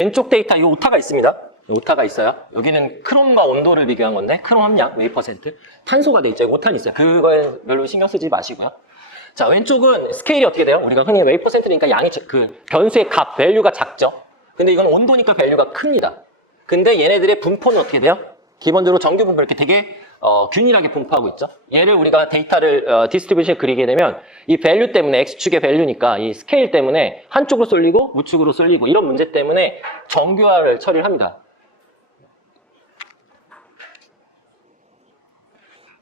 왼쪽 데이터 이 오타가 있습니다. 오타가 있어요. 여기는 크롬과 온도를 비교한 건데 크롬 함량 몇 %, 탄소가 돼 있죠. 오탄이 있어요. 그거에 별로 신경 쓰지 마시고요. 자, 왼쪽은 스케일이 어떻게 돼요? 우리가 흔히 몇 %니까 양이 그 변수의 값, 밸류가 작죠. 근데 이건 온도니까 밸류가 큽니다. 근데 얘네들의 분포는 어떻게 돼요? 기본적으로 정규 분포 이렇게 되게 균일하게 분포하고 있죠. 얘를 우리가 데이터를 디스트리뷰션에 그리게 되면 이 밸류 때문에 X축의 밸류니까 이 스케일 때문에 한쪽으로 쏠리고 우측으로 쏠리고 이런 문제 때문에 정규화를 처리를 합니다.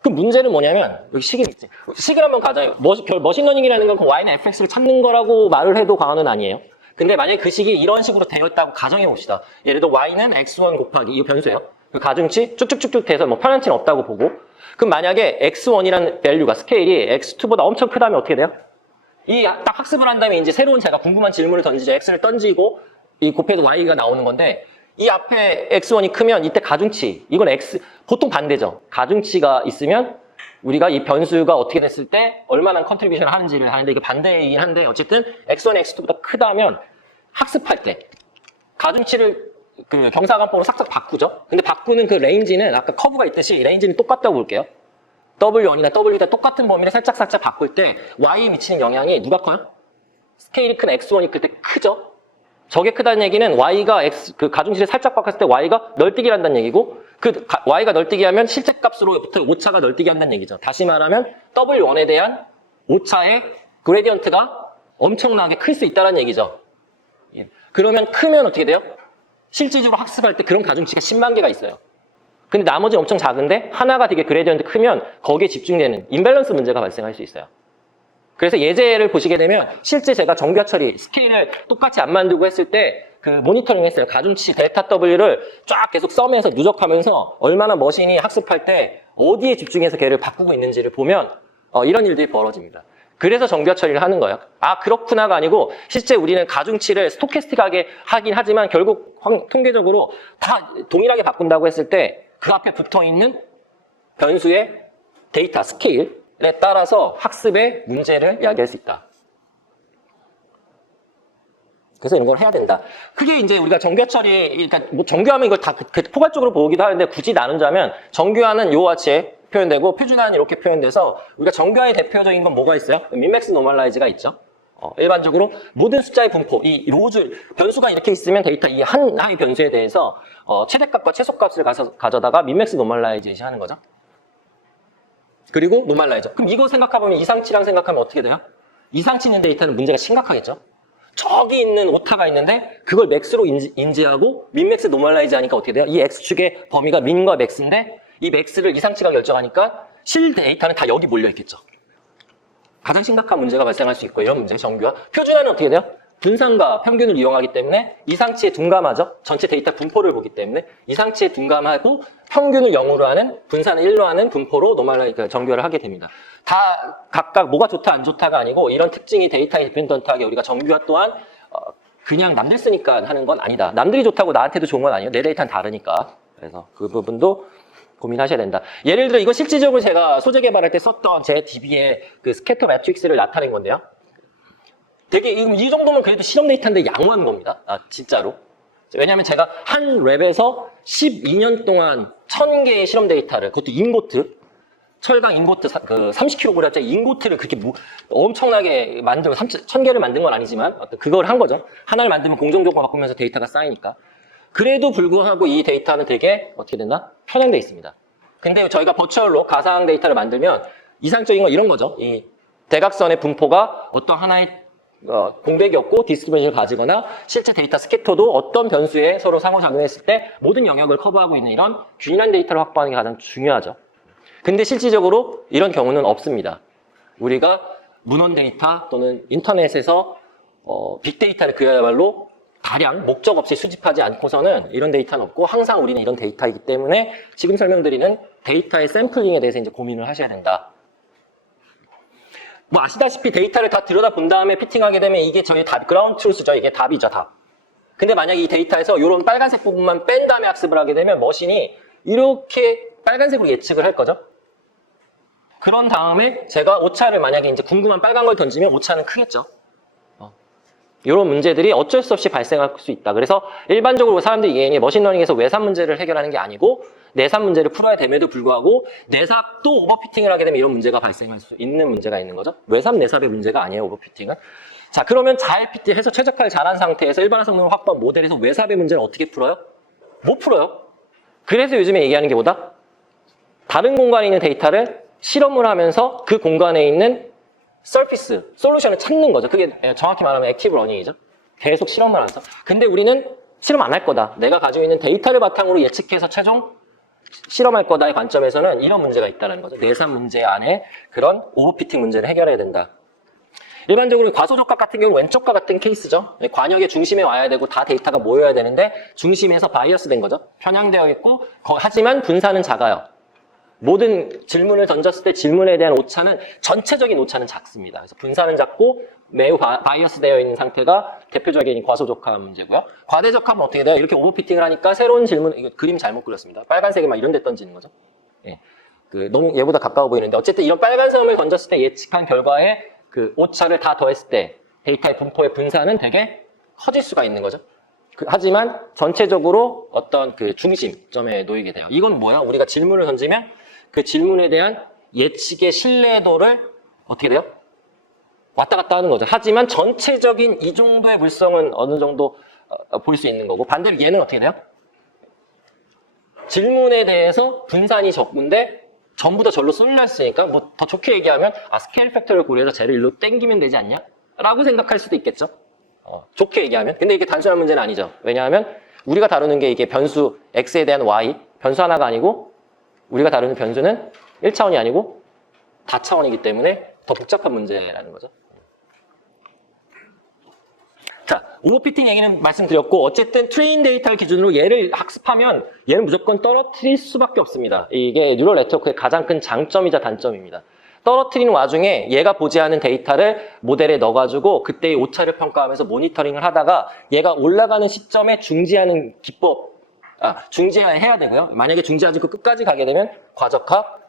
그 문제는 뭐냐면 여기 식이 있지. 식을 한번 가져요. 머신러닝이라는 건 그 Y나 fx를 찾는 거라고 말을 해도 과언은 아니에요. 근데 만약에 그 식이 이런 식으로 되어 있다고 가정해 봅시다. 예를 들어 Y는 x1 곱하기 이 변수예요. 그 가중치 쭉쭉쭉쭉 돼서 뭐 편한치는 없다고 보고 그럼 만약에 x1이라는 밸류가 스케일이 x2보다 엄청 크다면 어떻게 돼요? 이 딱 학습을 한 다음에 이제 새로운 제가 궁금한 질문을 던지죠. x를 던지고 이 곱해서 y가 나오는 건데 이 앞에 x1이 크면 이때 가중치 이건 보통 반대죠. 가중치가 있으면 우리가 이 변수가 어떻게 됐을 때 얼마나 컨트리뷰션을 하는지를 하는데 이게 반대이긴 한데 어쨌든 x1이 x2보다 크다면 학습할 때 가중치를 그 경사관법으로 싹싹 바꾸죠. 근데 바꾸는 그 레인지는 아까 커브가 있듯이 레인지는 똑같다고 볼게요. W1이나 W이나 똑같은 범위를 살짝살짝 바꿀 때 Y에 미치는 영향이 누가 커요? 스케일이 큰 X1이 클 때 크죠? 저게 크다는 얘기는 Y가 그 가중치를 살짝 바꿨을 때 Y가 널뛰기를 한다는 얘기고 Y가 널뛰기 하면 실제 값으로부터 오차가 널뛰기 한다는 얘기죠. 다시 말하면 W1에 대한 오차의 그레디언트가 엄청나게 클 수 있다는 얘기죠. 그러면 크면 어떻게 돼요? 실질적으로 학습할 때 그런 가중치가 10만 개가 있어요. 근데 나머지는 엄청 작은데 하나가 되게 그레디언트 크면 거기에 집중되는 임밸런스 문제가 발생할 수 있어요. 그래서 예제를 보시게 되면 실제 제가 정규화 처리 스케일을 똑같이 안 만들고 했을 때 그 모니터링 했어요. 가중치 델타 W를 쫙 계속 썸에서 누적하면서 얼마나 머신이 학습할 때 어디에 집중해서 걔를 바꾸고 있는지를 보면 이런 일들이 벌어집니다. 그래서 정규화 처리를 하는 거예요. 아 그렇구나가 아니고 실제 우리는 가중치를 스토캐스틱하게 하긴 하지만 결국 통계적으로 다 동일하게 바꾼다고 했을 때 그 앞에 붙어있는 변수의 데이터 스케일에 따라서 학습의 문제를 야기할 수 있다. 그래서 이런 걸 해야 된다. 그게 이제 우리가 정규화 처리, 그러니까 뭐 정규화하면 이걸 다 포괄적으로 보기도 하는데 굳이 나누자면 정규화는 요와 같이 표현되고 표준화는 이렇게 표현돼서 우리가 정규화의 대표적인 건 뭐가 있어요? 민맥스 노멀라이즈가 있죠. 일반적으로 모든 숫자의 분포, 이 로즈 변수가 이렇게 있으면 데이터 이 하나의 변수에 대해서 최대값과 최소값을 가져다가 민맥스 노멀라이즈 하는 거죠. 그리고 노멀라이저. 그럼 이거 생각해보면 이상치랑 생각하면 어떻게 돼요? 이상치 있는 데이터는 문제가 심각하겠죠. 저기 있는 오타가 있는데 그걸 맥스로 인지하고 민맥스 노멀라이즈 하니까 어떻게 돼요? 이 X축의 범위가 민과 맥스인데 이 맥스를 이상치가 결정하니까 실 데이터는 다 여기 몰려있겠죠. 가장 심각한 문제가 발생할 수 있고 이런 문제가 정규화. 표준화는 어떻게 돼요? 분산과 평균을 이용하기 때문에 이상치에 둔감하죠. 전체 데이터 분포를 보기 때문에 이상치에 둔감하고 평균을 0으로 하는 분산을 1로 하는 분포로 노멀라이즈 정규화를 하게 됩니다. 다 각각 뭐가 좋다 안 좋다가 아니고 이런 특징이 데이터에 디펜던트하게 우리가 정규화 또한 그냥 남들 쓰니까 하는 건 아니다. 남들이 좋다고 나한테도 좋은 건 아니에요. 내 데이터는 다르니까. 그래서 그 부분도 고민하셔야 된다. 예를 들어 이거 실질적으로 제가 소재 개발할 때 썼던 제 DB의 그 스캐터 매트릭스를 나타낸 건데요. 되게 이 정도면 그래도 실험 데이터인데 양호한 겁니다. 진짜로. 왜냐하면 제가 한 랩에서 12년 동안 1000개의 실험 데이터를 그것도 인고트 철강 인고트 그 30kg짜리 인고트를 그렇게 엄청나게 만들고 1000개를 만든 건 아니지만 그걸 한 거죠. 하나를 만들면 공정적으로 바꾸면서 데이터가 쌓이니까. 그래도 불구하고 이 데이터는 되게 어떻게 됐나? 편향돼 있습니다. 근데 저희가 버추얼로 가상 데이터를 만들면 이상적인 건 이런 거죠. 이 대각선의 분포가 어떤 하나의 공백이 없고 디스트리뷰션을 가지거나 실제 데이터 스캐터도 어떤 변수에 서로 상호작용했을 때 모든 영역을 커버하고 있는 이런 균일한 데이터를 확보하는 게 가장 중요하죠. 근데 실질적으로 이런 경우는 없습니다. 우리가 문헌 데이터 또는 인터넷에서 빅데이터를 그야말로 다량 목적 없이 수집하지 않고서는 이런 데이터는 없고 항상 우리는 이런 데이터이기 때문에 지금 설명드리는 데이터의 샘플링에 대해서 이제 고민을 하셔야 된다. 뭐 아시다시피 데이터를 다 들여다본 다음에 피팅하게 되면 이게 저희 답, 그라운드 트루스죠. 이게 답이죠, 답. 근데 만약에 이 데이터에서 이런 빨간색 부분만 뺀 다음에 학습을 하게 되면 머신이 이렇게 빨간색으로 예측을 할 거죠. 그런 다음에 제가 오차를 만약에 이제 궁금한 빨간 걸 던지면 오차는 크겠죠. 이런 문제들이 어쩔 수 없이 발생할 수 있다. 그래서 일반적으로 사람들이 이게 머신러닝에서 외산 문제를 해결하는 게 아니고 내산 문제를 풀어야 됨에도 불구하고 내삽도 오버피팅을 하게 되면 이런 문제가 발생할 수 있는 문제가 있는 거죠. 외삽, 내삽의 문제가 아니에요, 오버피팅은. 자, 그러면 잘 해서 최적화를 잘한 상태에서 일반화 성능을 확보한 모델에서 외삽의 문제를 어떻게 풀어요? 못 풀어요. 그래서 요즘에 얘기하는 게 뭐다? 다른 공간에 있는 데이터를 실험을 하면서 그 공간에 있는 서피스, 솔루션을 찾는 거죠. 그게 정확히 말하면 액티브 러닝이죠. 계속 실험을 하면서. 근데 우리는 실험 안 할 거다. 내가 가지고 있는 데이터를 바탕으로 예측해서 최종 실험할 거다의 관점에서는 이런 문제가 있다는 거죠. 내산 문제 안에 그런 오버피팅 문제를 해결해야 된다. 일반적으로 과소적합 같은 경우 왼쪽과 같은 케이스죠. 관역의 중심에 와야 되고 다 데이터가 모여야 되는데 중심에서 바이어스 된 거죠. 편향되어 있고 하지만 분산은 작아요. 모든 질문을 던졌을 때 질문에 대한 오차는 전체적인 오차는 작습니다. 그래서 분산은 작고 매우 바이어스 되어 있는 상태가 대표적인 과소적합 문제고요. 과대적합은 어떻게 돼요? 이렇게 오버피팅을 하니까 새로운 질문, 이거 그림 잘못 그렸습니다. 빨간색이 막 이런 데 던지는 거죠. 예. 너무 얘보다 가까워 보이는데 어쨌든 이런 빨간 점을 던졌을 때 예측한 결과에 그 오차를 다 더했을 때 데이터의 분포의 분산은 되게 커질 수가 있는 거죠. 하지만 전체적으로 어떤 그 중심점에 놓이게 돼요. 이건 뭐야? 우리가 질문을 던지면 그 질문에 대한 예측의 신뢰도를 어떻게 돼요? 왔다 갔다 하는 거죠. 하지만 전체적인 이 정도의 물성은 어느 정도 볼 수 있는 거고 반대로 얘는 어떻게 돼요? 질문에 대해서 분산이 적은데 전부 다 절로 쏠렸으니까 뭐 더 좋게 얘기하면 스케일 팩터를 고려해서 쟤를 일로 땡기면 되지 않냐? 라고 생각할 수도 있겠죠. 좋게 얘기하면. 근데 이게 단순한 문제는 아니죠. 왜냐하면 우리가 다루는 게 이게 변수 x에 대한 y, 변수 하나가 아니고 우리가 다루는 변수는 1차원이 아니고 다차원이기 때문에 더 복잡한 문제라는 거죠. 자, 오버피팅 얘기는 말씀드렸고 어쨌든 트레인 데이터를 기준으로 얘를 학습하면 얘는 무조건 떨어뜨릴 수밖에 없습니다. 이게 뉴럴 네트워크의 가장 큰 장점이자 단점입니다. 떨어뜨리는 와중에 얘가 보지 않은 데이터를 모델에 넣어가지고 그때의 오차를 평가하면서 모니터링을 하다가 얘가 올라가는 시점에 중지하는 기법, 중지해야 되고요. 만약에 중지하지 않고 끝까지 가게 되면 과적합,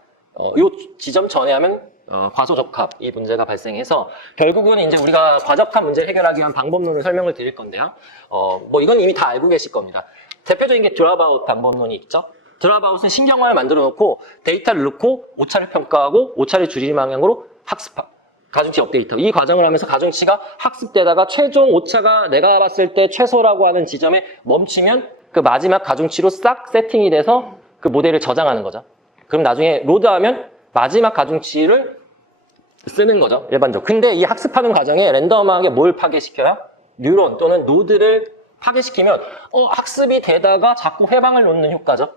요 지점 전에 하면 과소적합 이 문제가 발생해서 결국은 이제 우리가 과적합 문제를 해결하기 위한 방법론을 설명을 드릴 건데요. 뭐 이건 이미 다 알고 계실 겁니다. 대표적인 게 드랍아웃 방법론이 있죠. 드랍아웃은 신경화를 만들어 놓고 데이터를 넣고 오차를 평가하고 오차를 줄이는 방향으로 학습하고 가중치 업데이터 이 과정을 하면서 가중치가 학습되다가 최종 오차가 내가 봤을 때 최소라고 하는 지점에 멈추면 그 마지막 가중치로 싹 세팅이 돼서 그 모델을 저장하는 거죠. 그럼 나중에 로드하면 마지막 가중치를 쓰는 거죠. 일반적으로. 근데 이 학습하는 과정에 랜덤하게 뭘 파괴시켜요? 뉴런 또는 노드를 파괴시키면 학습이 되다가 자꾸 회방을 놓는 효과죠.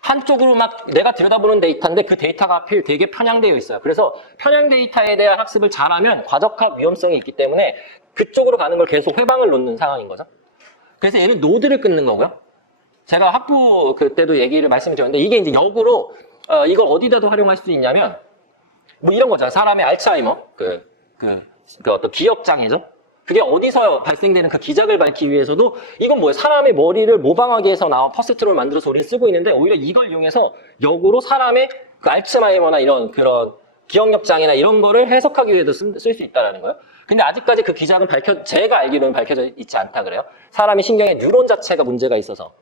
한쪽으로 막 내가 들여다보는 데이터인데 그 데이터가 하필 되게 편향되어 있어요. 그래서 편향 데이터에 대한 학습을 잘하면 과적합 위험성이 있기 때문에 그쪽으로 가는 걸 계속 회방을 놓는 상황인 거죠. 그래서 얘는 노드를 끊는 거고요. 제가 학부 그때도 얘기를 말씀드렸는데 이게 이제 역으로 이걸 어디다도 활용할 수 있냐면 뭐 이런 거잖아요. 사람의 알츠하이머 그 어떤 기억장애죠. 그게 어디서 발생되는 그 기작을 밝히기 위해서도 이건 뭐예요? 사람의 머리를 모방하기 위해서 나온 퍼세트롤을 만들어서 우리는 쓰고 있는데 오히려 이걸 이용해서 역으로 사람의 그 알츠하이머나 이런 그런 기억력 장애나 이런 거를 해석하기 위해서 쓸 수 있다는 거예요. 근데 아직까지 그 기작은 제가 알기로는 밝혀져 있지 않다 그래요. 사람의 신경의 뉴런 자체가 문제가 있어서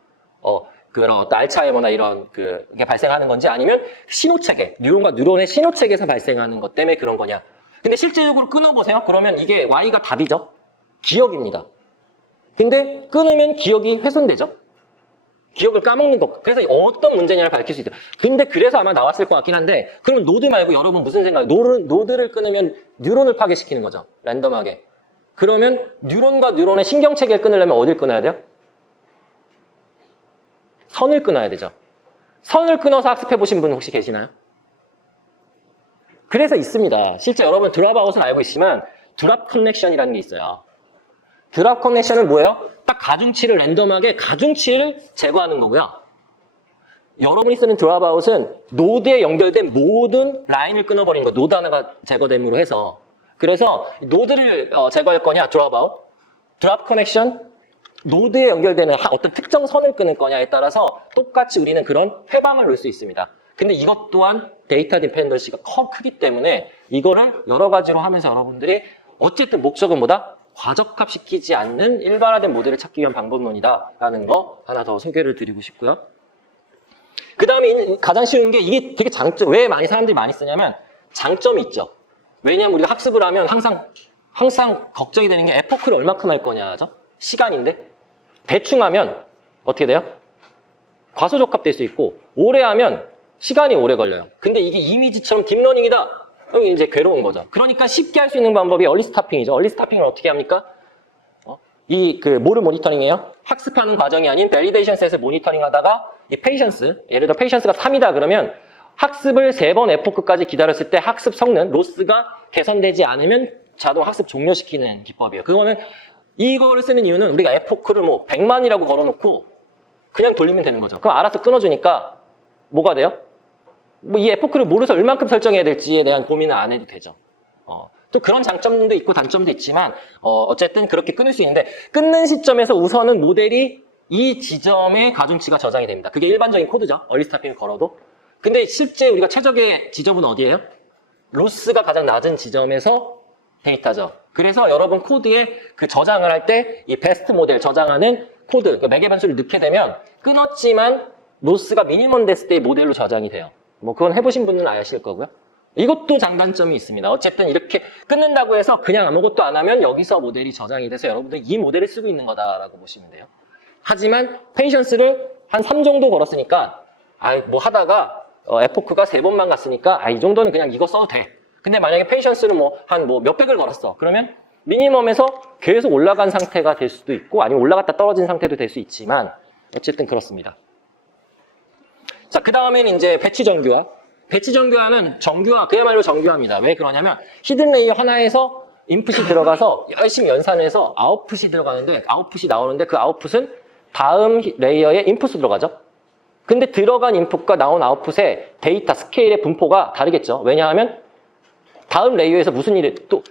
그런 어떤 알츠하이머나 이런 그게 발생하는 건지 아니면 신호체계, 뉴런과 뉴런의 신호체계에서 발생하는 것 때문에 그런 거냐. 근데 실제적으로 끊어보세요. 그러면 이게 Y가 답이죠. 기억입니다. 근데 끊으면 기억이 훼손되죠. 기억을 까먹는 것. 그래서 어떤 문제냐를 밝힐 수 있다. 근데 그래서 아마 나왔을 것 같긴 한데 그러면 노드 말고 여러분 무슨 생각이에요? 노드를 끊으면 뉴런을 파괴시키는 거죠. 랜덤하게. 그러면 뉴런과 뉴런의 신경체계를 끊으려면 어딜 끊어야 돼요? 선을 끊어야 되죠. 선을 끊어서 학습해보신 분 혹시 계시나요? 그래서 있습니다. 실제 여러분 드랍아웃은 알고 있지만 드랍 커넥션이라는 게 있어요. 드랍 커넥션은 뭐예요? 딱 가중치를 랜덤하게 가중치를 제거하는 거고요. 여러분이 쓰는 드랍아웃은 노드에 연결된 모든 라인을 끊어버리는 거. 노드 하나가 제거됨으로 해서. 그래서 노드를 제거할 거냐 드랍아웃. 드랍 커넥션 노드에 연결되는 어떤 특정 선을 끊을 거냐에 따라서 똑같이 우리는 그런 회방을 놓을 수 있습니다. 근데 이것 또한 데이터 디펜던시가 크기 때문에 이거를 여러 가지로 하면서 여러분들이 어쨌든 목적은 뭐다? 과적합시키지 않는 일반화된 모델을 찾기 위한 방법론이다라는 거 하나 더 소개를 드리고 싶고요. 그 다음에 가장 쉬운 게 이게 되게 장점, 왜 사람들이 많이 쓰냐면 장점이 있죠. 왜냐면 우리가 학습을 하면 항상 걱정이 되는 게 에포크를 얼마큼 할 거냐죠. 시간인데 대충 하면 어떻게 돼요? 과소적합될 수 있고 오래 하면 시간이 오래 걸려요. 근데 이게 이미지처럼 딥러닝이다. 그럼 이제 괴로운 거죠. 그러니까 쉽게 할 수 있는 방법이 얼리 스타핑이죠. 얼리 스타핑을 어떻게 합니까? 뭐를 모니터링해요? 학습하는 과정이 아닌 밸리데이션 셋을 모니터링 하다가 이 페이션스, 예를 들어 페이션스가 3이다 그러면 학습을 3번 에포크까지 기다렸을 때 학습 성능, 로스가 개선되지 않으면 자동 학습 종료시키는 기법이에요. 그거는 이거를 쓰는 이유는 우리가 에포크를 뭐 100만이라고 걸어놓고 그냥 돌리면 되는 거죠. 그럼 알아서 끊어주니까 뭐가 돼요? 뭐 이 에포크를 모르서 얼만큼 설정해야 될지에 대한 고민을 안 해도 되죠. 또 그런 장점도 있고 단점도 있지만 어쨌든 그렇게 끊을 수 있는데 끊는 시점에서 우선은 모델이 이 지점에 가중치가 저장이 됩니다. 그게 일반적인 코드죠. 얼리 스타핑을 걸어도. 근데 실제 우리가 최적의 지점은 어디예요? 로스가 가장 낮은 지점에서 데이터죠. 그래서 여러분 코드에 그 저장을 할 때 이 베스트 모델 저장하는 코드, 그 매개 변수를 넣게 되면 끊었지만 로스가 미니멈 됐을 때 모델로 저장이 돼요. 뭐 그건 해보신 분은 아실 거고요. 이것도 장단점이 있습니다. 어쨌든 이렇게 끊는다고 해서 그냥 아무것도 안 하면 여기서 모델이 저장이 돼서 여러분들 이 모델을 쓰고 있는 거다라고 보시면 돼요. 하지만 페이션스를 한 3 정도 걸었으니까 뭐 하다가 에포크가 3번만 갔으니까 이 정도는 그냥 이거 써도 돼. 근데 만약에 페이션스를 한 몇백을 걸었어. 그러면 미니멈에서 계속 올라간 상태가 될 수도 있고 아니면 올라갔다 떨어진 상태도 될 수 있지만 어쨌든 그렇습니다. 자, 그 다음에는 이제 배치 정규화. 배치 정규화는 그야말로 정규화입니다. 왜 그러냐면 히든 레이어 하나에서 인풋이 들어가서 열심히 연산해서 아웃풋이 들어가는데 아웃풋이 나오는데 그 아웃풋은 다음 레이어에 인풋으로 들어가죠. 근데 들어간 인풋과 나온 아웃풋의 데이터 스케일의 분포가 다르겠죠. 왜냐하면 다음 레이어에서 무슨 일이 또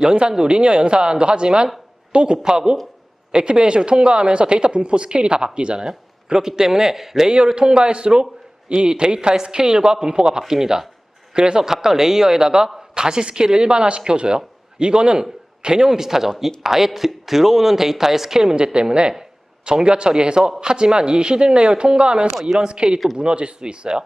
연산도 리니어 연산도 하지만 또 곱하고 액티베이션을 통과하면서 데이터 분포 스케일이 다 바뀌잖아요. 그렇기 때문에 레이어를 통과할수록 이 데이터의 스케일과 분포가 바뀝니다. 그래서 각각 레이어에다가 다시 스케일을 일반화시켜줘요. 이거는 개념은 비슷하죠. 아예 들어오는 데이터의 스케일 문제 때문에 정규화 처리해서 하지만 이 히든 레이어를 통과하면서 이런 스케일이 또 무너질 수 있어요.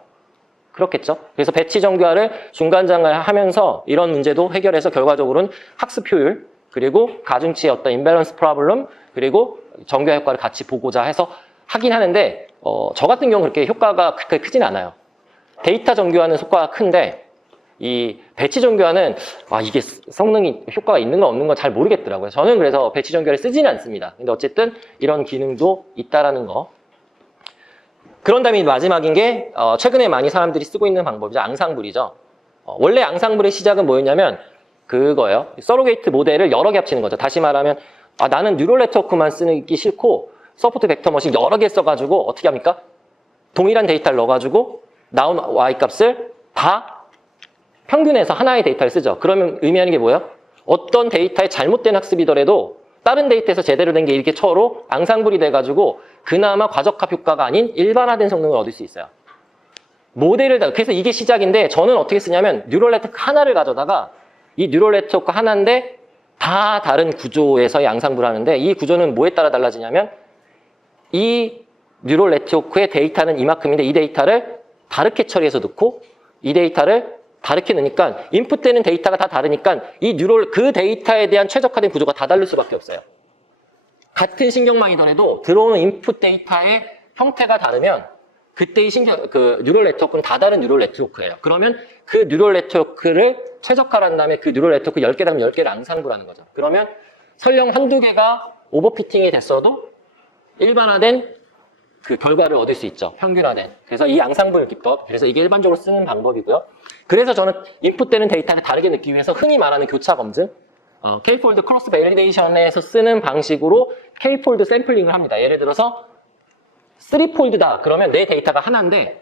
그렇겠죠. 그래서 배치 정규화를 중간장을 하면서 이런 문제도 해결해서 결과적으로는 학습 효율 그리고 가중치의 어떤 임밸런스 프로블럼 그리고 정규화 효과를 같이 보고자 해서 하긴 하는데 저 같은 경우는 그렇게 효과가 그렇게 크진 않아요. 데이터 정규화는 효과가 큰데 이 배치 정규화는 이게 성능이 효과가 있는 건 없는 건 잘 모르겠더라고요. 저는 그래서 배치 정규화를 쓰지는 않습니다. 근데 어쨌든 이런 기능도 있다라는 거. 그런 다음에 마지막인 게 최근에 많이 사람들이 쓰고 있는 방법이죠. 앙상블이죠. 원래 앙상블의 시작은 뭐였냐면 그거예요. 서로게이트 모델을 여러 개 합치는 거죠. 다시 말하면 나는 뉴럴 네트워크만 쓰기 싫고 서포트 벡터 머신 여러 개 써가지고 어떻게 합니까? 동일한 데이터를 넣어가지고 나온 y값을 다 평균해서 하나의 데이터를 쓰죠. 그러면 의미하는 게 뭐예요? 어떤 데이터의 잘못된 학습이더라도 다른 데이터에서 제대로 된 게 이렇게 처로 앙상블이 돼가지고 그나마 과적합 효과가 아닌 일반화된 성능을 얻을 수 있어요. 그래서 이게 시작인데 저는 어떻게 쓰냐면 뉴럴 네트워크 하나를 가져다가 이 뉴럴 네트워크 하나인데 다 다른 구조에서의 앙상블을 하는데 이 구조는 뭐에 따라 달라지냐면 이 뉴럴 네트워크의 데이터는 이만큼인데 이 데이터를 다르게 처리해서 넣고 이 데이터를 다르게 넣으니까 인풋되는 데이터가 다 다르니까 그 데이터에 대한 최적화된 구조가 다 다를 수밖에 없어요. 같은 신경망이더라도 들어오는 인풋 데이터의 형태가 다르면 그때의 뉴럴 네트워크는 다 다른 뉴럴 네트워크예요. 그러면 그 뉴럴 네트워크를 최적화한 다음에 그 뉴럴 네트워크 10개라면 10개를 앙상블하는 거죠. 그러면 설령 한두 개가 오버피팅이 됐어도 일반화된 그 결과를 얻을 수 있죠. 평균화된. 그래서 이 앙상블 기법, 그래서 이게 일반적으로 쓰는 방법이고요. 그래서 저는 인풋되는 데이터를 다르게 넣기 위해서 흔히 말하는 교차 검증, K-폴드 크로스 밸리데이션에서 쓰는 방식으로 K-폴드 샘플링을 합니다. 예를 들어서 3폴드다. 그러면 내 데이터가 하나인데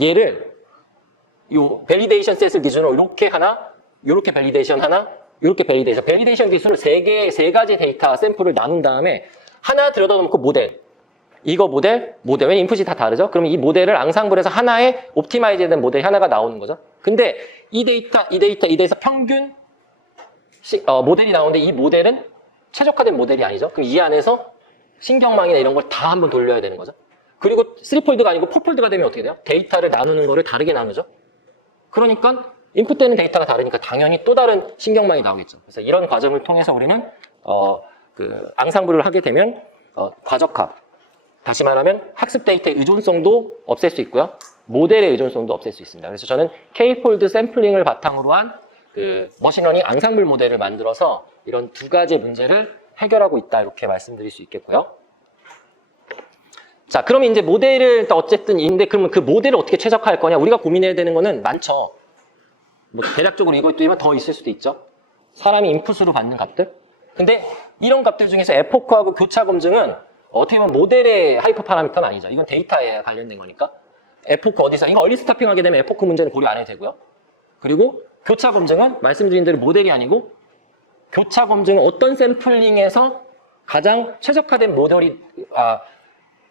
얘를 요 밸리데이션 셋을 기준으로 이렇게 하나, 이렇게 밸리데이션 하나, 이렇게 밸리데이션 기술을 세 가지 데이터 샘플을 나눈 다음에 하나 들여다놓고 모델. 이거 모델. 왜냐면 인풋이 다 다르죠? 그러면 이 모델을 앙상블해서 하나의 옵티마이즈 된 모델이 하나가 나오는 거죠. 근데 이 데이터 평균 모델이 나오는데 이 모델은 최적화된 모델이 아니죠. 그럼 이 안에서 신경망이나 이런 걸 다 한번 돌려야 되는 거죠. 그리고 3폴드가 아니고 4폴드가 되면 어떻게 돼요? 데이터를 나누는 거를 다르게 나누죠. 그러니까 인풋되는 데이터가 다르니까 당연히 또 다른 신경망이 나오겠죠. 그래서 이런 과정을 통해서 우리는 앙상블을 하게 되면 과적화, 다시 말하면 학습 데이터의 의존성도 없앨 수 있고요. 모델의 의존성도 없앨 수 있습니다. 그래서 저는 K-폴드 샘플링을 바탕으로 한 머신러닝 앙상블 모델을 만들어서 이런 두 가지 문제를 해결하고 있다, 이렇게 말씀드릴 수 있겠고요. 자, 그러면 이제 모델을 어쨌든 있는데, 그러면 그 모델을 어떻게 최적화할 거냐? 우리가 고민해야 되는 거는 많죠. 뭐 대략적으로 이것도 더 있을 수도 있죠. 사람이 인풋으로 받는 값들. 근데 이런 값들 중에서 에포크하고 교차 검증은 어떻게 보면 모델의 하이퍼 파라미터는 아니죠. 이건 데이터에 관련된 거니까. 에포크 어디서, 이거 얼리 스타핑 하게 되면 에포크 문제는 고려 안 해도 되고요. 그리고 교차 검증은 말씀드린 대로 모델이 아니고, 교차 검증은 어떤 샘플링에서 가장 최적화된 모델이,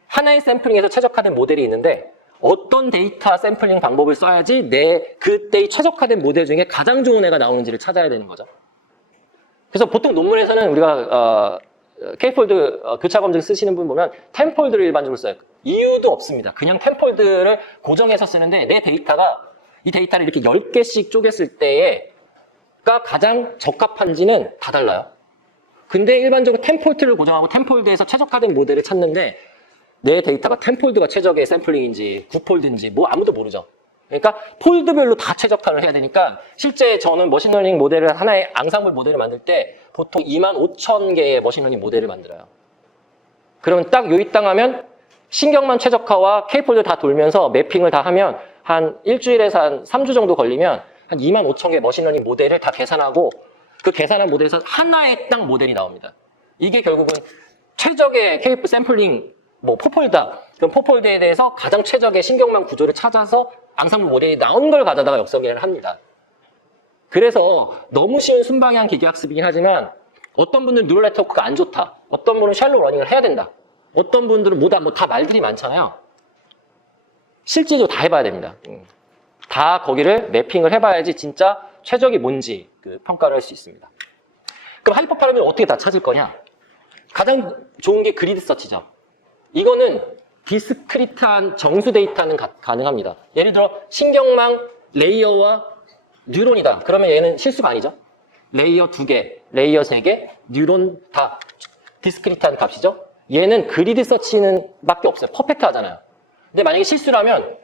하나의 샘플링에서 최적화된 모델이 있는데, 어떤 데이터 샘플링 방법을 써야지 그때의 최적화된 모델 중에 가장 좋은 애가 나오는지를 찾아야 되는 거죠. 그래서 보통 논문에서는 우리가 K-폴드 교차 검증 쓰시는 분 보면 10폴드를 일반적으로 써요. 이유도 없습니다. 그냥 10폴드를 고정해서 쓰는데 내 데이터가 이 데이터를 이렇게 10개씩 쪼갰을 때가 가장 적합한지는 다 달라요. 근데 일반적으로 10폴드를 고정하고 10폴드에서 최적화된 모델을 찾는데 내 데이터가 10폴드가 최적의 샘플링인지 9폴드인지 뭐 아무도 모르죠. 그러니까 폴드별로 다 최적화를 해야 되니까 실제 저는 머신러닝 모델을 하나의 앙상블 모델을 만들 때 보통 25,000개의 머신러닝 모델을 만들어요. 그러면 딱 요이 땅 하면 신경만 최적화와 K-폴드 다 돌면서 매핑을 다 하면 한 일주일에서 한 3주 정도 걸리면 한 25,000개 머신러닝 모델을 다 계산하고 그 계산한 모델에서 하나의 딱 모델이 나옵니다. 이게 결국은 최적의 K 샘플링 뭐 4폴드다. 그럼 4폴드에 대해서 가장 최적의 신경망 구조를 찾아서 앙상블 모델이 나온 걸 가져다가 역설계를 합니다. 그래서 너무 쉬운 순방향 기계학습이긴 하지만 어떤 분들은 뉴럴 네트워크가 안 좋다. 어떤 분은 샬로 러닝을 해야 된다. 어떤 분들은 다 말들이 많잖아요. 실제로 다 해봐야 됩니다. 다 거기를 매핑을 해봐야지 진짜 최적이 뭔지 평가를 할 수 있습니다. 그럼 하이퍼 파라미터를 어떻게 다 찾을 거냐? 가장 좋은 게 그리드 서치죠. 이거는 디스크리트한 정수 데이터는 가능합니다. 예를 들어 신경망 레이어와 뉴런이다. 그러면 얘는 실수가 아니죠. 레이어 2개, 레이어 3개, 뉴런 다 디스크리트한 값이죠. 얘는 그리드 서치는 밖에 없어요. 퍼펙트 하잖아요. 근데 만약에 실수라면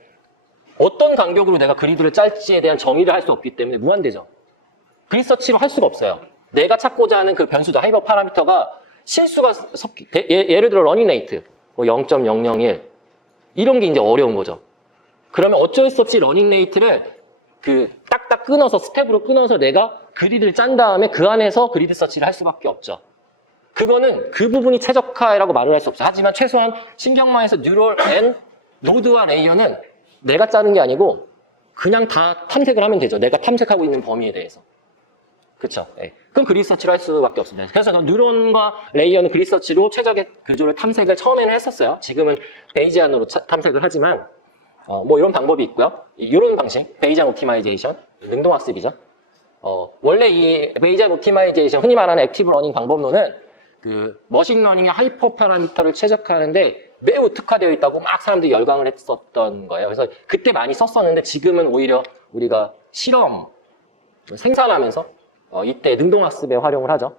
어떤 간격으로 내가 그리드를 짤지에 대한 정의를 할 수 없기 때문에 무한대죠. 그리드 서치로 할 수가 없어요. 내가 찾고자 하는 그 변수도 하이퍼 파라미터가 실수가 예를 들어 러닝 레이트 뭐 0.001 이런 게 이제 어려운 거죠. 그러면 어쩔 수 없이 러닝 레이트를 딱딱 끊어서 스텝으로 끊어서 내가 그리드를 짠 다음에 그 안에서 그리드 서치를 할 수밖에 없죠. 그거는 그 부분이 최적화라고 말을 할 수 없어요. 하지만 최소한 신경망에서 뉴럴 앤 노드와 레이어는 내가 짜는 게 아니고 그냥 다 탐색을 하면 되죠. 내가 탐색하고 있는 범위에 대해서. 그렇죠. 네. 그럼 그리드 서치를 할 수밖에 없습니다. 그래서 뉴런과 레이어는 그리드 서치로 최적의 구조를 탐색을 처음에는 했었어요. 지금은 베이지안으로 탐색을 하지만 뭐 이런 방법이 있고요. 이런 방식, 베이지안 옵티마이제이션, 능동학습이죠. 원래 이 베이지안 옵티마이제이션, 흔히 말하는 액티브 러닝 방법론은 머신러닝의 하이퍼 파라미터를 최적화하는데 매우 특화되어 있다고 막 사람들이 열광을 했었던 거예요. 그래서 그때 많이 썼었는데 지금은 오히려 우리가 실험, 생산하면서 이때 능동학습에 활용을 하죠.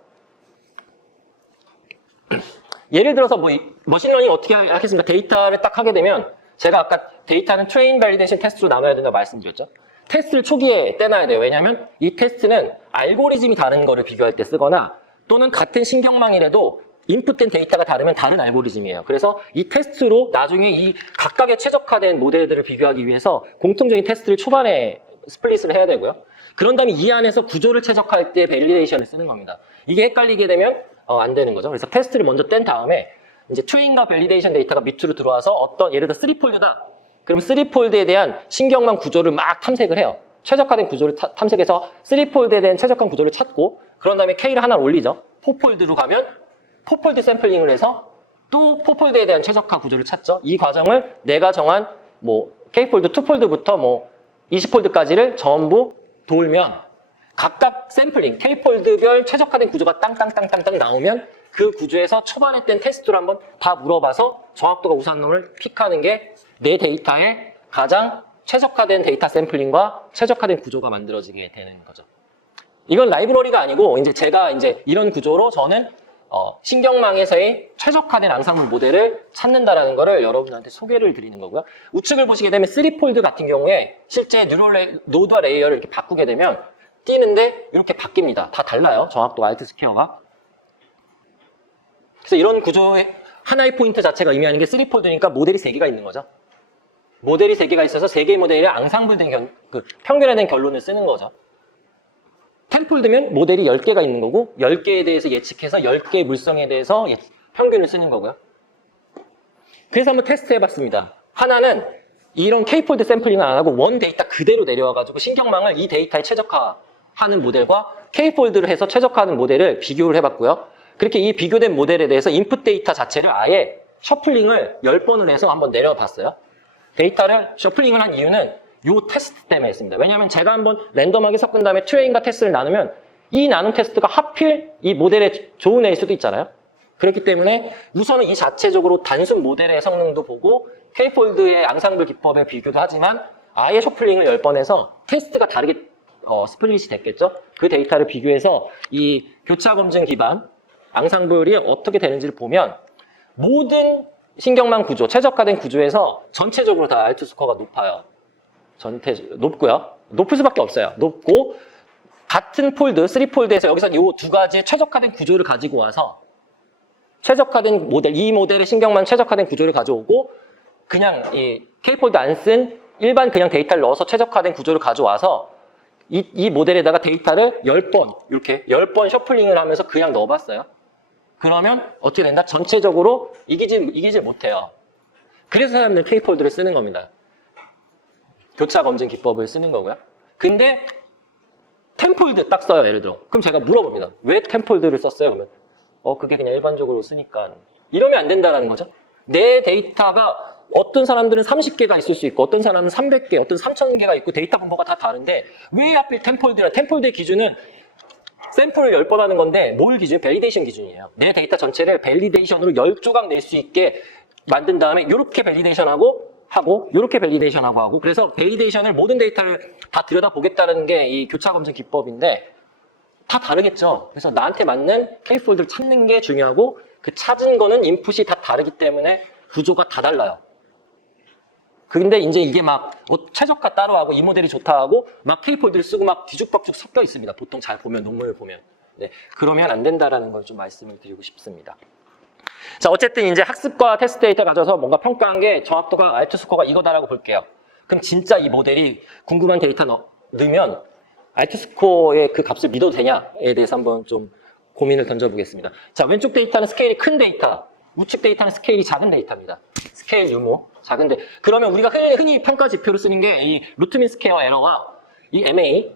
예를 들어서 뭐 머신러닝 어떻게 하겠습니까? 데이터를 딱 하게 되면 제가 아까 데이터는 트레인 밸리데이션 테스트로 나눠야 된다고 말씀드렸죠. 테스트를 초기에 떼놔야 돼요. 왜냐하면 이 테스트는 알고리즘이 다른 거를 비교할 때 쓰거나 또는 같은 신경망이라도 인풋된 데이터가 다르면 다른 알고리즘이에요. 그래서 이 테스트로 나중에 이 각각의 최적화된 모델들을 비교하기 위해서 공통적인 테스트를 초반에 스플릿을 해야 되고요. 그런 다음에 이 안에서 구조를 최적화할 때 밸리데이션을 쓰는 겁니다. 이게 헷갈리게 되면 안 되는 거죠. 그래서 테스트를 먼저 뗀 다음에 이제 트레인과 밸리데이션 데이터가 밑으로 들어와서 예를 들어 3폴드다. 그럼 3폴드에 대한 신경망 구조를 막 탐색을 해요. 최적화된 구조를 탐색해서 3폴드에 대한 최적화된 구조를 찾고 그런 다음에 K를 하나 올리죠. 4폴드로 가면 4폴드 샘플링을 해서 또 4폴드에 대한 최적화 구조를 찾죠. 이 과정을 내가 정한 K폴드, 2폴드부터 20폴드까지를 전부 돌면 각각 샘플링, K폴드별 최적화된 구조가 땅땅땅땅땅 나오면 그 구조에서 초반에 땐 테스트로 한번 다 물어봐서 정확도가 우수한 놈을 픽하는 게 내 데이터에 가장 최적화된 데이터 샘플링과 최적화된 구조가 만들어지게 되는 거죠. 이건 라이브러리가 아니고 이제 제가 이제 이런 구조로 저는 신경망에서의 최적화된 앙상블 모델을 찾는다라는 거를 여러분한테 소개를 드리는 거고요. 우측을 보시게 되면 3폴드 같은 경우에 실제 노드와 레이어를 이렇게 바꾸게 되면 뛰는데 이렇게 바뀝니다. 다 달라요. 정확도가 알트 스퀘어가. 그래서 이런 구조의 하나의 포인트 자체가 의미하는 게 3폴드니까 모델이 3개가 있는 거죠. 모델이 3개가 있어서 3개의 모델이 앙상블된 평균화된 결론을 쓰는 거죠. 10폴드면 모델이 10개가 있는 거고 10개에 대해서 예측해서 10개의 물성에 대해서 평균을 쓰는 거고요. 그래서 한번 테스트 해봤습니다. 하나는 이런 K폴드 샘플링을 안 하고 원 데이터 그대로 내려와가지고 신경망을 이 데이터에 최적화하는 모델과 K폴드를 해서 최적화하는 모델을 비교를 해봤고요. 그렇게 이 비교된 모델에 대해서 인풋 데이터 자체를 아예 셔플링을 10번을 해서 한번 내려봤어요. 데이터를 셔플링을 한 이유는 요 테스트 때문에 했습니다. 왜냐하면 제가 한번 랜덤하게 섞은 다음에 트레인과 테스트를 나누면 이 나눔 테스트가 하필 이 모델에 좋은 애일 수도 있잖아요. 그렇기 때문에 우선은 이 자체적으로 단순 모델의 성능도 보고 K폴드의 앙상블 기법의 비교도 하지만 아예 셔플링을 10번 해서 테스트가 다르게 스플릿이 됐겠죠. 그 데이터를 비교해서 이 교차 검증 기반 앙상블이 어떻게 되는지를 보면 모든 신경망 구조, 최적화된 구조에서 전체적으로 다 알트 스코어가 높아요. 높고요. 높을 수밖에 없어요. 높고 같은 폴드, 3폴드에서 여기서 이 두 가지의 최적화된 구조를 가지고 와서 최적화된 모델, 이 모델의 신경망 최적화된 구조를 가져오고 그냥 이 K폴드 안 쓴 일반 그냥 데이터를 넣어서 최적화된 구조를 가져와서 이 모델에다가 데이터를 10번 이렇게 10번 셔플링을 하면서 그냥 넣어봤어요. 그러면 어떻게 된다? 전체적으로 이기질 못해요. 그래서 사람들은 K폴드를 쓰는 겁니다. 교차 검증 기법을 쓰는 거고요. 근데 10폴드 딱 써요, 예를 들어. 그럼 제가 물어봅니다. 왜 10폴드를 썼어요? 그러면 그게 그냥 일반적으로 쓰니까. 이러면 안 된다는 거죠. 내 데이터가 어떤 사람들은 30개가 있을 수 있고 어떤 사람은 300개, 어떤 3000개가 있고 데이터 분포가 다 다른데 왜 하필 10폴드냐? 10폴드의 기준은 샘플을 10번 하는 건데 뭘 기준? 밸리데이션 기준이에요. 내 데이터 전체를 밸리데이션으로 10조각 낼 수 있게 만든 다음에 이렇게 밸리데이션하고 이렇게 밸리데이션하고 하고 그래서 밸리데이션을 모든 데이터를 다 들여다보겠다는 게 이 교차 검증 기법인데 다 다르겠죠. 그래서 나한테 맞는 K폴드를 찾는 게 중요하고 그 찾은 거는 인풋이 다 다르기 때문에 구조가 다 달라요. 근데 이제 이게 막 최적화 따로 하고 이 모델이 좋다 하고 막 K폴드를 쓰고 막 뒤죽박죽 섞여 있습니다. 보통 잘 보면 논문을 보면. 네, 그러면 안 된다라는 걸 좀 말씀을 드리고 싶습니다. 자, 어쨌든 이제 학습과 테스트 데이터 가져서 뭔가 평가한 게 정확도가 알트 스코어가 이거다라고 볼게요. 그럼 진짜 이 모델이 궁금한 데이터 넣으면 알트 스코어의 그 값을 믿어도 되냐에 대해서 한번 좀 고민을 던져보겠습니다. 자, 왼쪽 데이터는 스케일이 큰 데이터, 우측 데이터는 스케일이 작은 데이터입니다. 스케일 유무, 작은데 그러면 우리가 흔히 평가 지표로 쓰는 게 이 루트민 스퀘어 에러와 이 MA,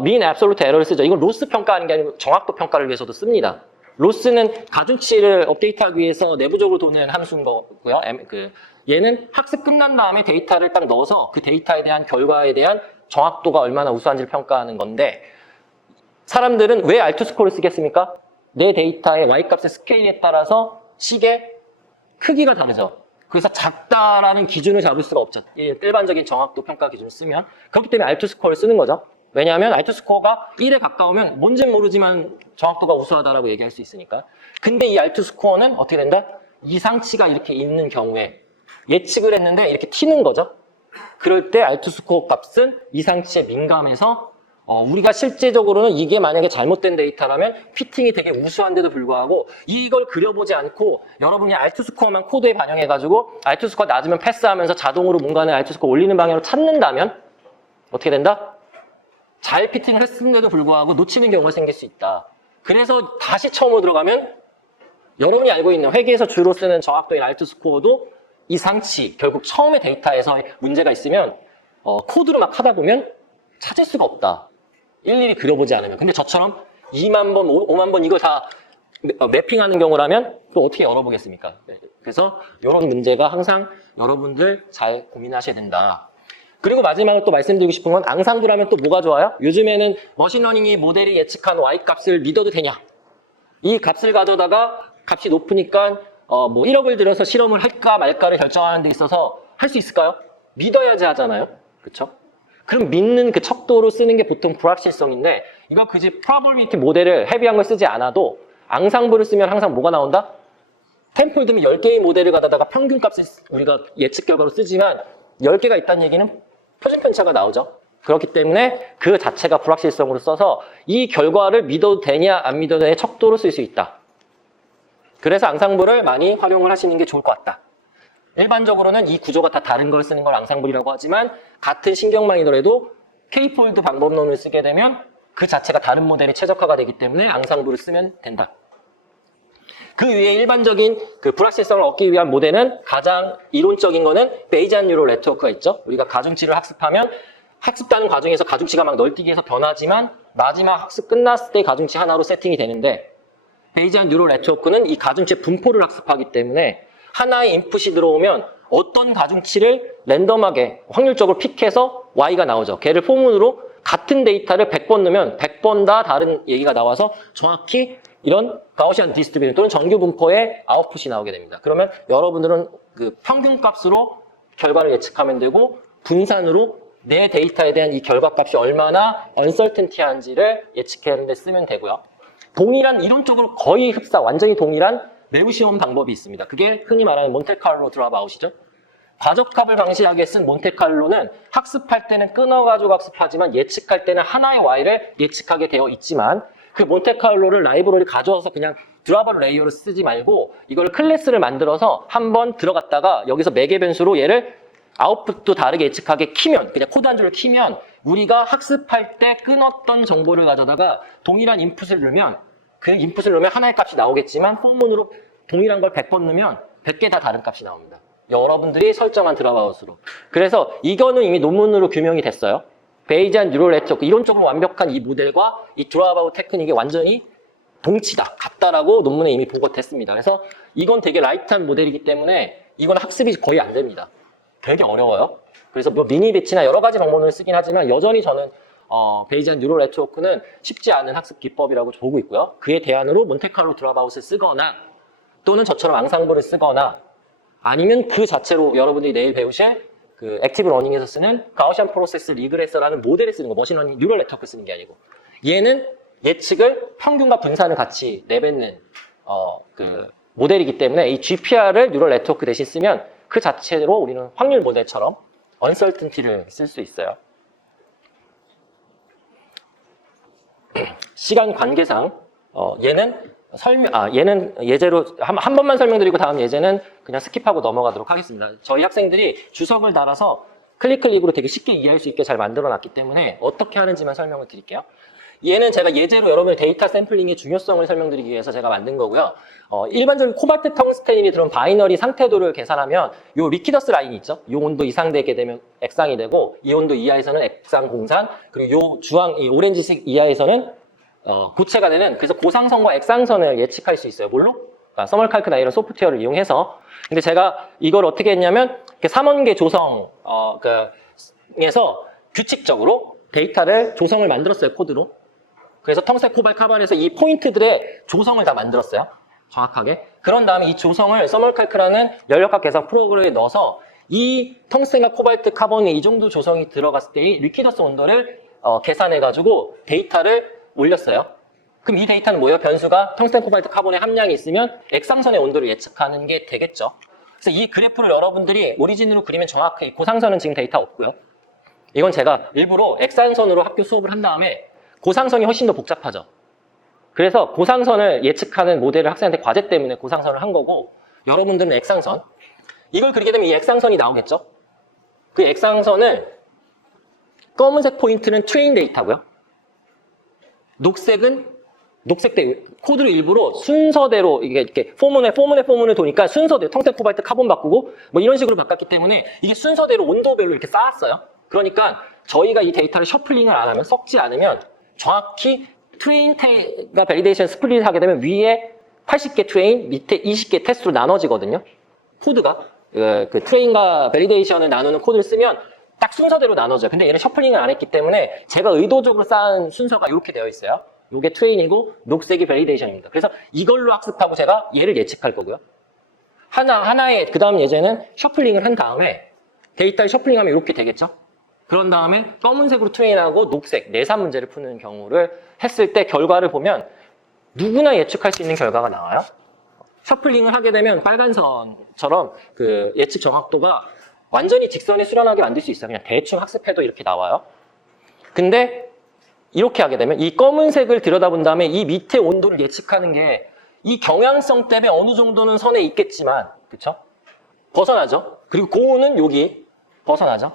mean absolute error를 쓰죠. 이건 로스 평가하는 게 아니고 정확도 평가를 위해서도 씁니다. 로스는 가중치를 업데이트하기 위해서 내부적으로 도는 함수인 거고요. 얘는 학습 끝난 다음에 데이터를 딱 넣어서 그 데이터에 대한 결과에 대한 정확도가 얼마나 우수한지를 평가하는 건데 사람들은 왜 알트 스코어를 쓰겠습니까? 내 데이터의 Y값의 스케일에 따라서 식의 크기가 다르죠. 그래서 작다라는 기준을 잡을 수가 없죠. 일반적인 정확도 평가 기준을 쓰면. 그렇기 때문에 알트 스코어를 쓰는 거죠. 왜냐하면 알트 스코어가 1에 가까우면 뭔지는 모르지만 정확도가 우수하다라고 얘기할 수 있으니까. 근데 이 알트 스코어는 어떻게 된다? 이상치가 이렇게 있는 경우에 예측을 했는데 이렇게 튀는 거죠. 그럴 때 알트 스코어 값은 이상치에 민감해서 우리가 실제적으로는 이게 만약에 잘못된 데이터라면 피팅이 되게 우수한데도 불구하고 이걸 그려보지 않고 여러분이 알트 스코어만 코드에 반영해가지고 알트 스코어 낮으면 패스하면서 자동으로 뭔가는 알트 스코어 올리는 방향으로 찾는다면 어떻게 된다? 잘 피팅을 했음에도 불구하고 놓치는 경우가 생길 수 있다. 그래서 다시 처음으로 들어가면 여러분이 알고 있는 회계에서 주로 쓰는 정확도인 알트 스코어도 이상치, 결국 처음에 데이터에서 문제가 있으면 코드로 막 하다 보면 찾을 수가 없다. 일일이 그려보지 않으면. 근데 저처럼 2만 번, 5만 번 이걸 다 매핑하는 경우라면 또 어떻게 열어보겠습니까? 그래서 이런 문제가 항상 여러분들 잘 고민하셔야 된다. 그리고 마지막으로 또 말씀드리고 싶은 건 앙상블하면 또 뭐가 좋아요? 요즘에는 머신러닝이 모델이 예측한 Y 값을 믿어도 되냐? 이 값을 가져다가 값이 높으니까 뭐 1억을 들여서 실험을 할까 말까를 결정하는 데 있어서 할 수 있을까요? 믿어야지 하잖아요. 그렇죠? 그럼 믿는 그 척도로 쓰는 게 보통 불확실성인데 이거 굳이 프로버빌리티 모델을 헤비한 걸 쓰지 않아도 앙상블을 쓰면 항상 뭐가 나온다? 텐폴드면 10개의 모델을 가져다가 평균값을 우리가 예측 결과로 쓰지만 10개가 있다는 얘기는 표준 편차가 나오죠. 그렇기 때문에 그 자체가 불확실성으로 써서 이 결과를 믿어도 되냐 안 믿어도 되냐 척도로 쓸 수 있다. 그래서 앙상블을 많이 활용을 하시는 게 좋을 것 같다. 일반적으로는 이 구조가 다 다른 걸 쓰는 걸 앙상블이라고 하지만 같은 신경망이더라도 K-폴드 방법론을 쓰게 되면 그 자체가 다른 모델에 최적화가 되기 때문에 앙상블을 쓰면 된다. 그 위에 일반적인 그 불확실성을 얻기 위한 모델은 가장 이론적인 거는 베이지안 뉴럴 네트워크가 있죠. 우리가 가중치를 학습하면 학습하는 과정에서 가중치가 막 널뛰기 해서 변하지만 마지막 학습 끝났을 때 가중치 하나로 세팅이 되는데 베이지안 뉴럴 네트워크는 이 가중치의 분포를 학습하기 때문에 하나의 인풋이 들어오면 어떤 가중치를 랜덤하게 확률적으로 픽해서 Y가 나오죠. 걔를 포문으로 같은 데이터를 100번 넣으면 100번 다 다른 얘기가 나와서 정확히 이런 가우시안 디스트리뷰션 또는 정규 분포의 아웃풋이 나오게 됩니다. 그러면 여러분들은 그 평균값으로 결과를 예측하면 되고 분산으로 내 데이터에 대한 이 결과값이 얼마나 언설튼티한지를 예측하는 데 쓰면 되고요. 동일한 이론적으로 거의 흡사, 완전히 동일한 매우 쉬운 방법이 있습니다. 그게 흔히 말하는 몬테카를로 드랍아웃이죠. 과적합을 방지하게 쓴 몬테카를로는 학습할 때는 끊어가지고 학습하지만 예측할 때는 하나의 Y를 예측하게 되어 있지만 그 몬테카를로를 라이브러리 가져와서 그냥 드랍아웃 레이어로 쓰지 말고 이걸 클래스를 만들어서 한번 들어갔다가 여기서 매개 변수로 얘를 아웃풋도 다르게 예측하게 키면 그냥 코드 한 줄을 키면 우리가 학습할 때 끊었던 정보를 가져다가 동일한 인풋을 넣으면 그 인풋을 넣으면 하나의 값이 나오겠지만 포문으로 동일한 걸 100번 넣으면 100개 다 다른 값이 나옵니다. 여러분들이 설정한 드랍아웃으로. 그래서 이거는 이미 논문으로 규명이 됐어요. 베이지안 뉴럴 네트워크 이론적으로 완벽한 이 모델과 이 드랍아웃 테크닉이 완전히 동치다, 같다라고 논문에 이미 보고됐습니다. 그래서 이건 되게 라이트한 모델이기 때문에 이건 학습이 거의 안 됩니다. 되게 어려워요. 그래서 뭐 미니 배치나 여러 가지 방법을 쓰긴 하지만 여전히 저는 베이지안 뉴럴 네트워크는 쉽지 않은 학습 기법이라고 보고 있고요. 그에 대안으로 몬테카를로 드랍아웃을 쓰거나 또는 저처럼 앙상블을 쓰거나 아니면 그 자체로 여러분들이 내일 배우실 그 액티브 러닝에서 쓰는 가우시안 프로세스 리그레서라는 모델을 쓰는 거, 머신러닝 뉴럴 네트워크 쓰는 게 아니고 얘는 예측을 평균과 분산을 같이 내뱉는 그 모델이기 때문에 이 GPR을 뉴럴 네트워크 대신 쓰면 그 자체로 우리는 확률 모델처럼 언설튼티를 쓸 수 있어요. 시간 관계상 얘는 예제로 한 번만 설명드리고 다음 예제는 그냥 스킵하고 넘어가도록 하겠습니다. 저희 학생들이 주석을 달아서 클릭으로 되게 쉽게 이해할 수 있게 잘 만들어 놨기 때문에 어떻게 하는지만 설명을 드릴게요. 얘는 제가 예제로 여러분의 데이터 샘플링의 중요성을 설명드리기 위해서 제가 만든 거고요. 일반적인 코발트 텅스텐이 들어온 바이너리 상태도를 계산하면 요 리퀴더스 라인이 있죠. 요 온도 이상 되게 되면 액상이 되고 이 온도 이하에서는 액상 공산, 그리고 요 주황 이 오렌지색 이하에서는 고체가 되는, 그래서 고상선과 액상선을 예측할 수 있어요. 뭘로? 그러니까 서멀칼크나 이런 소프트웨어를 이용해서. 근데 제가 이걸 어떻게 했냐면 3원계 조성 에서 규칙적으로 데이터를 조성을 만들었어요. 코드로. 그래서 텅스텐, 코발, 카본에서 이 포인트들의 조성을 다 만들었어요. 정확하게. 그런 다음에 이 조성을 서멀칼크라는 연력학 계산 프로그램에 넣어서 이 텅스텐과 코발트, 카본에 이 정도 조성이 들어갔을 때의 리퀴더스 온도를 계산해가지고 데이터를 올렸어요. 그럼 이 데이터는 뭐예요? 변수가 텅스텐, 코발트, 카본의 함량이 있으면 액상선의 온도를 예측하는 게 되겠죠. 그래서 이 그래프를 여러분들이 오리진으로 그리면 정확히, 고상선은 지금 데이터 없고요. 이건 제가 일부러 액상선으로 학교 수업을 한 다음에 고상선이 훨씬 더 복잡하죠. 그래서 고상선을 예측하는 모델을 학생한테 과제 때문에 고상선을 한 거고, 여러분들은 액상선. 이걸 그리게 되면 이 액상선이 나오겠죠. 그 액상선을 검은색 포인트는 트레인 데이터고요. 녹색 코드를 일부러 순서대로 이게 포문에 도니까 순서대로 텅스텐, 코발트, 카본 바꾸고 뭐 이런 식으로 바꿨기 때문에 이게 순서대로 온도별로 이렇게 쌓았어요. 그러니까 저희가 이 데이터를 셔플링을 안 하면, 섞지 않으면 정확히 트레인과 밸리데이션 스플릿 하게 되면 위에 80개 트레인, 밑에 20개 테스트로 나눠지거든요. 코드가 그 트레인과 밸리데이션을 나누는 코드를 쓰면 딱 순서대로 나눠져요. 근데 얘는 셔플링을 안 했기 때문에 제가 의도적으로 쌓은 순서가 이렇게 되어 있어요. 이게 트레인이고 녹색이 밸리데이션입니다. 그래서 이걸로 학습하고 제가 얘를 예측할 거고요. 하나의 그 다음 예제는 셔플링을 한 다음에 데이터를 셔플링하면 이렇게 되겠죠. 그런 다음에 검은색으로 트레인하고 녹색, 내산 문제를 푸는 경우를 했을 때 결과를 보면 누구나 예측할 수 있는 결과가 나와요. 셔플링을 하게 되면 빨간 선처럼 그 예측 정확도가 완전히 직선에 수렴하게 만들 수 있어요. 그냥 대충 학습해도 이렇게 나와요. 근데 이렇게 하게 되면 이 검은색을 들여다본 다음에 이 밑에 온도를 예측하는 게 이 경향성 때문에 어느 정도는 선에 있겠지만, 그쵸? 벗어나죠? 그리고 고온은 여기 벗어나죠?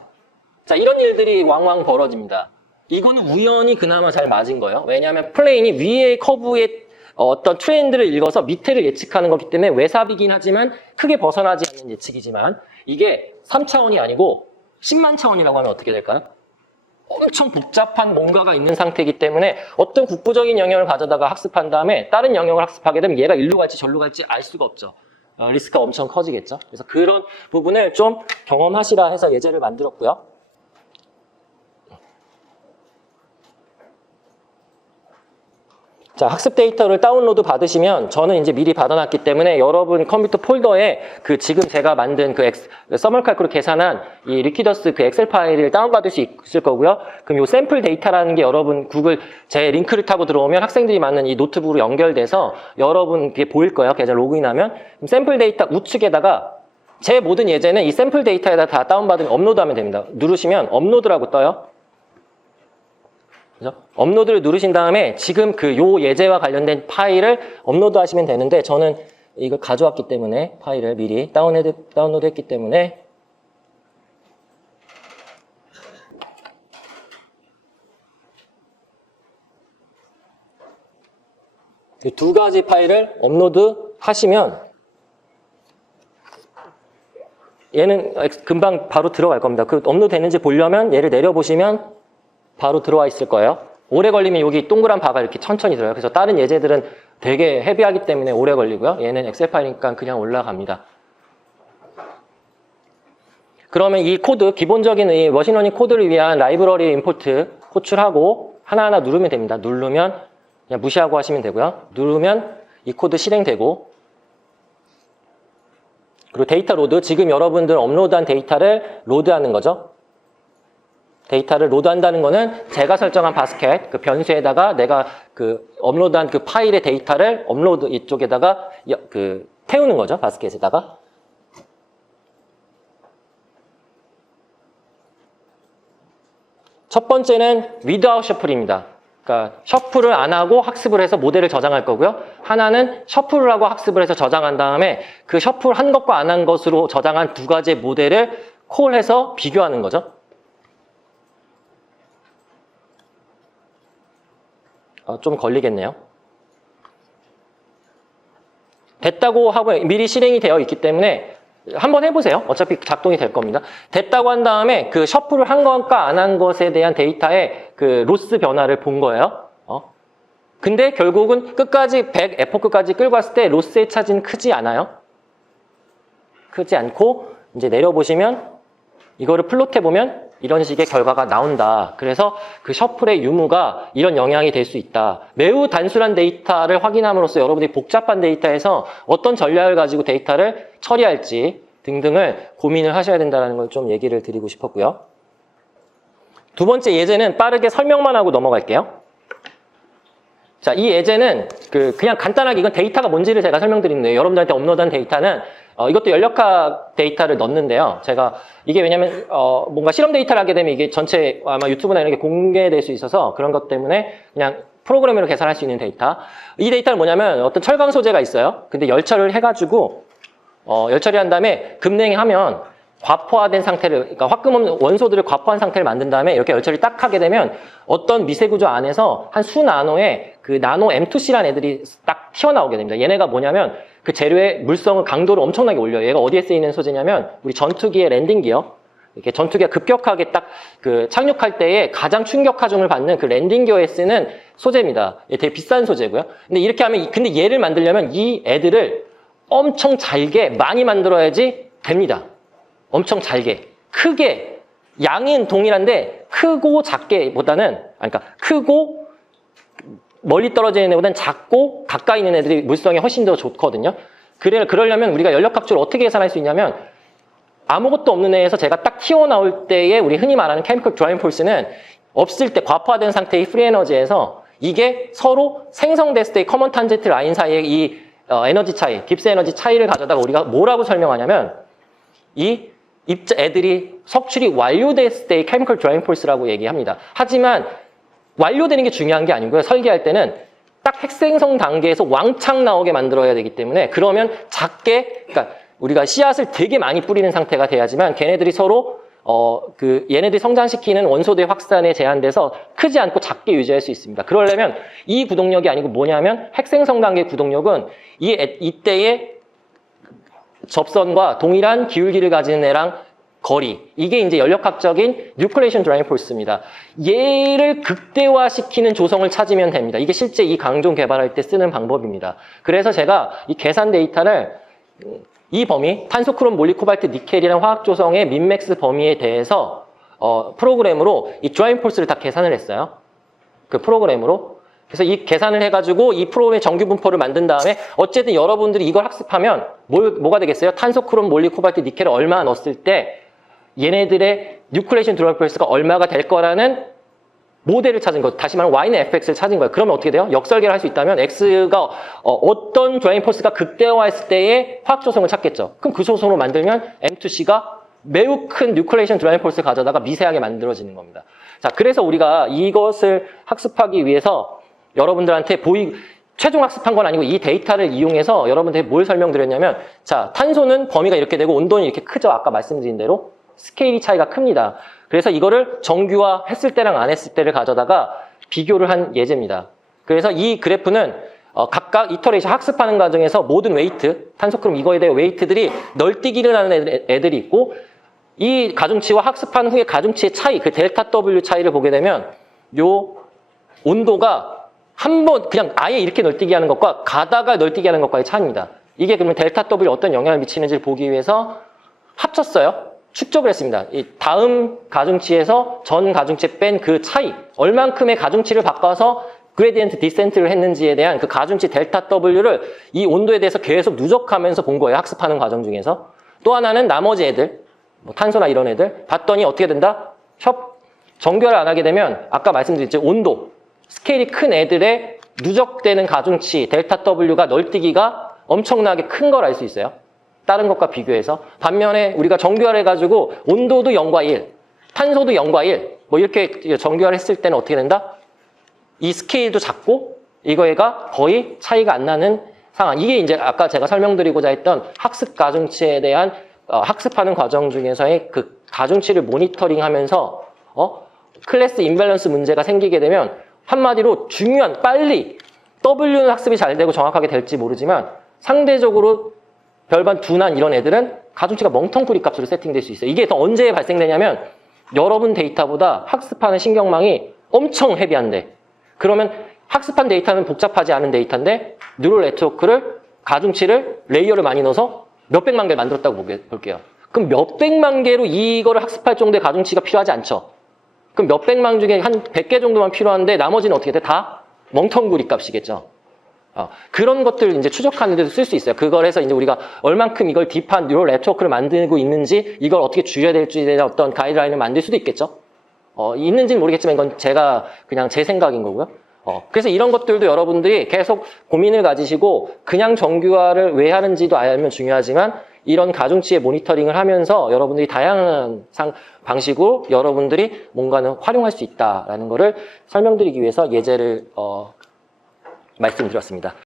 자, 이런 일들이 왕왕 벌어집니다. 이거는 우연히 그나마 잘 맞은 거예요. 왜냐하면 플레인이 위의 커브의 어떤 트렌드를 읽어서 밑에를 예측하는 거기 때문에 외삽이긴 하지만 크게 벗어나지 않는 예측이지만 이게 3차원이 아니고 10만 차원이라고 하면 어떻게 될까요? 엄청 복잡한 뭔가가 있는 상태이기 때문에 어떤 국부적인 영역을 가져다가 학습한 다음에 다른 영역을 학습하게 되면 얘가 일로 갈지 절로 갈지 알 수가 없죠. 리스크가 엄청 커지겠죠. 그래서 그런 부분을 좀 경험하시라 해서 예제를 만들었고요. 자, 학습 데이터를 다운로드 받으시면 저는 이제 미리 받아놨기 때문에 여러분 컴퓨터 폴더에 그 지금 제가 만든 그 서멀 칼쿠로 계산한 이 리퀴더스 그 엑셀 파일을 다운받을 수 있을 거고요. 그럼 요 샘플 데이터라는 게 여러분 구글 제 링크를 타고 들어오면 학생들이 만든 이 노트북으로 연결돼서 여러분 그게 보일 거예요. 계좌 로그인하면. 그럼 샘플 데이터 우측에다가 제 모든 예제는 이 샘플 데이터에다 다 다운받으면 업로드하면 됩니다. 누르시면 업로드라고 떠요. 그죠? 업로드를 누르신 다음에 지금 그 요 예제와 관련된 파일을 업로드 하시면 되는데 저는 이걸 가져왔기 때문에 파일을 미리 다운로드 했기 때문에 이 두 가지 파일을 업로드 하시면 얘는 금방 바로 들어갈 겁니다. 그 업로드 됐는지 보려면 얘를 내려보시면 바로 들어와 있을 거예요. 오래 걸리면 여기 동그란 바가 이렇게 천천히 들어요. 그래서 다른 예제들은 되게 헤비하기 때문에 오래 걸리고요. 얘는 엑셀 파일이니까 그냥 올라갑니다. 그러면 이 코드, 기본적인 이 머신러닝 코드를 위한 라이브러리 임포트 호출하고 하나하나 누르면 됩니다. 누르면 그냥 무시하고 하시면 되고요. 누르면 이 코드 실행되고 그리고 데이터 로드, 지금 여러분들 업로드한 데이터를 로드하는 거죠. 데이터를 로드한다는 거는 제가 설정한 바스켓, 그 변수에다가 내가 그 업로드한 그 파일의 데이터를 업로드 이쪽에다가 그 태우는 거죠. 바스켓에다가. 첫 번째는 without shuffle입니다. 그러니까 셔플을 안 하고 학습을 해서 모델을 저장할 거고요. 하나는 셔플을 하고 학습을 해서 저장한 다음에 그 셔플 한 것과 안 한 것으로 저장한 두 가지의 모델을 콜해서 비교하는 거죠. 좀 걸리겠네요. 됐다고 하고 미리 실행이 되어 있기 때문에 한번 해보세요. 어차피 작동이 될 겁니다. 됐다고 한 다음에 그 셔플을 한 것과 안 한 것에 대한 데이터의 그 로스 변화를 본 거예요. 근데 결국은 끝까지 100 에포크까지 끌고 왔을 때 로스의 차지는 크지 않아요. 크지 않고 이제 내려보시면 이거를 플롯해보면 이런 식의 결과가 나온다. 그래서 그 셔플의 유무가 이런 영향이 될 수 있다. 매우 단순한 데이터를 확인함으로써 여러분들이 복잡한 데이터에서 어떤 전략을 가지고 데이터를 처리할지 등등을 고민을 하셔야 된다는 걸 좀 얘기를 드리고 싶었고요. 두 번째 예제는 빠르게 설명만 하고 넘어갈게요. 자, 이 예제는 그냥 간단하게 이건 데이터가 뭔지를 제가 설명드리는데요. 여러분들한테 업로드한 데이터는 이것도 연력학 데이터를 넣는데요. 제가 이게 왜냐면 뭔가 실험 데이터를 하게 되면 이게 전체 아마 유튜브나 이런 게 공개될 수 있어서 그런 것 때문에 그냥 프로그램으로 계산할 수 있는 데이터. 이 데이터는 뭐냐면 어떤 철강 소재가 있어요. 근데 열처리를 해가지고 열처리한 다음에 급냉하면 과포화된 상태를, 그러니까 화금 없는 원소들을 과포한 상태를 만든 다음에 이렇게 열처리 딱 하게 되면 어떤 미세 구조 안에서 한 수 나노의 그 나노 M2C라는 애들이 딱 튀어나오게 됩니다. 얘네가 뭐냐면 그 재료의 물성을 강도를 엄청나게 올려요. 얘가 어디에 쓰이는 소재냐면 우리 전투기의 랜딩 기어. 이렇게 전투기가 급격하게 딱 그 착륙할 때에 가장 충격 하중을 받는 그 랜딩 기어에 쓰는 소재입니다. 얘 되게 비싼 소재고요. 근데 이렇게 하면, 근데 얘를 만들려면 이 애들을 엄청 잘게 많이 만들어야지 됩니다. 엄청 잘게, 크게 양은 동일한데 크고 작게보다는 그러니까 크고 멀리 떨어지는 애보다는 작고 가까이 있는 애들이 물성이 훨씬 더 좋거든요. 그러려면 우리가 연력학적으로 어떻게 계산할 수 있냐면 아무것도 없는 애에서 제가 딱 튀어나올 때에 우리 흔히 말하는 케미컬 드라이빙 폴스는 없을 때 과포화된 상태의 프리 에너지에서 이게 서로 생성됐을 때의 커먼 탄젠트 라인 사이의 이 에너지 차이, 깁스 에너지 차이를 가져다가 우리가 뭐라고 설명하냐면 이 애들이 석출이 완료됐을 때의 케미컬 드라이빙 폴스라고 얘기합니다. 하지만 완료되는 게 중요한 게 아니고요. 설계할 때는 딱 핵생성 단계에서 왕창 나오게 만들어야 되기 때문에 그러면 작게, 그러니까 우리가 씨앗을 되게 많이 뿌리는 상태가 돼야지만 걔네들이 서로 얘네들이 성장시키는 원소들의 확산에 제한돼서 크지 않고 작게 유지할 수 있습니다. 그러려면 이 구동력이 아니고 뭐냐면 핵생성 단계 구동력은 이때의 접선과 동일한 기울기를 가지는 애랑 거리, 이게 이제 연력학적인 뉴클레이션 드라이빙 폴스입니다. 얘를 극대화시키는 조성을 찾으면 됩니다. 이게 실제 이 강종 개발할 때 쓰는 방법입니다. 그래서 제가 이 계산 데이터를 이 범위, 탄소, 크롬, 몰리, 코발트, 니켈이라는 화학 조성의 민맥스 범위에 대해서 프로그램으로 이 드라이빙 폴스를 다 계산을 했어요. 그 프로그램으로. 그래서 이 계산을 해가지고 이 프로그램의 정규 분포를 만든 다음에 어쨌든 여러분들이 이걸 학습하면 뭐가 되겠어요? 탄소, 크롬, 몰리, 코발트, 니켈을 얼마 넣었을 때 얘네들의 뉴클레이션 드라이빙 폴스가 얼마가 될 거라는 모델을 찾은 거, 다시 말하면 Y는 fx를 찾은 거예요. 그러면 어떻게 돼요? 역설계를 할 수 있다면 x가 어떤 드라이빙 폴스가 극대화했을 때의 화학 조성을 찾겠죠. 그럼 그 조성으로 만들면 M2C가 매우 큰 뉴클레이션 드라이빙 폴스를 가져다가 미세하게 만들어지는 겁니다. 자, 그래서 우리가 이것을 학습하기 위해서 여러분들한테 최종 학습한 건 아니고 이 데이터를 이용해서 여러분들한테 뭘 설명드렸냐면, 자, 탄소는 범위가 이렇게 되고 온도는 이렇게 크죠. 아까 말씀드린 대로 스케일이 차이가 큽니다. 그래서 이거를 정규화 했을 때랑 안 했을 때를 가져다가 비교를 한 예제입니다. 그래서 이 그래프는 각각 이터레이션 학습하는 과정에서 모든 웨이트, 탄소, 크롬 이거에 대해 웨이트들이 널뛰기를 하는 애들이 있고, 이 가중치와 학습한 후에 가중치의 차이, 그 델타 W 차이를 보게 되면 요 온도가 한번 그냥 아예 이렇게 널뛰기 하는 것과 가다가 널뛰기 하는 것과의 차이입니다. 이게 그러면 델타 W 어떤 영향을 미치는지를 보기 위해서 합쳤어요. 축적을 했습니다. 이 다음 가중치에서 전 가중치 뺀 그 차이, 얼만큼의 가중치를 바꿔서 그레디언트 디센트를 했는지에 대한 그 가중치 델타 W를 이 온도에 대해서 계속 누적하면서 본 거예요. 학습하는 과정 중에서. 또 하나는 나머지 애들, 뭐 탄소나 이런 애들 봤더니 어떻게 된다? 정결을 안 하게 되면 아까 말씀드렸죠. 온도, 스케일이 큰 애들의 누적되는 가중치 델타 W가 널뛰기가 엄청나게 큰 걸 알 수 있어요. 다른 것과 비교해서. 반면에 우리가 정규화를 해가지고 온도도 0과 1, 탄소도 0과 1, 뭐 이렇게 정규화를 했을 때는 어떻게 된다? 이 스케일도 작고 이거가 거의 차이가 안 나는 상황. 이게 이제 아까 제가 설명드리고자 했던 학습 가중치에 대한 학습하는 과정 중에서의 그 가중치를 모니터링 하면서 클래스 임밸런스 문제가 생기게 되면 한마디로 중요한 빨리 W는 학습이 잘 되고 정확하게 될지 모르지만 상대적으로 별반 둔한 이런 애들은 가중치가 멍텅구리 값으로 세팅될 수 있어요. 이게 더 언제 발생되냐면 여러분 데이터보다 학습하는 신경망이 엄청 헤비한데, 그러면 학습한 데이터는 복잡하지 않은 데이터인데 뉴럴 네트워크를 가중치를 레이어를 많이 넣어서 몇백만 개를 만들었다고 볼게요. 그럼 몇백만 개로 이거를 학습할 정도의 가중치가 필요하지 않죠. 그럼 몇백만 중에 한 100개 정도만 필요한데 나머지는 어떻게 돼? 다 멍텅구리 값이겠죠. 그런 것들 이제 추적하는 데도 쓸 수 있어요. 그걸 해서 이제 우리가 얼만큼 이걸 딥한 뉴럴 네트워크를 만들고 있는지, 이걸 어떻게 줄여야 될지에 대한 어떤 가이드라인을 만들 수도 있겠죠. 있는지는 모르겠지만 이건 제가 그냥 제 생각인 거고요. 그래서 이런 것들도 여러분들이 계속 고민을 가지시고 그냥 정규화를 왜 하는지도 알면 중요하지만 이런 가중치의 모니터링을 하면서 여러분들이 다양한 방식으로 여러분들이 뭔가는 활용할 수 있다라는 거를 설명드리기 위해서 예제를 말씀드렸습니다.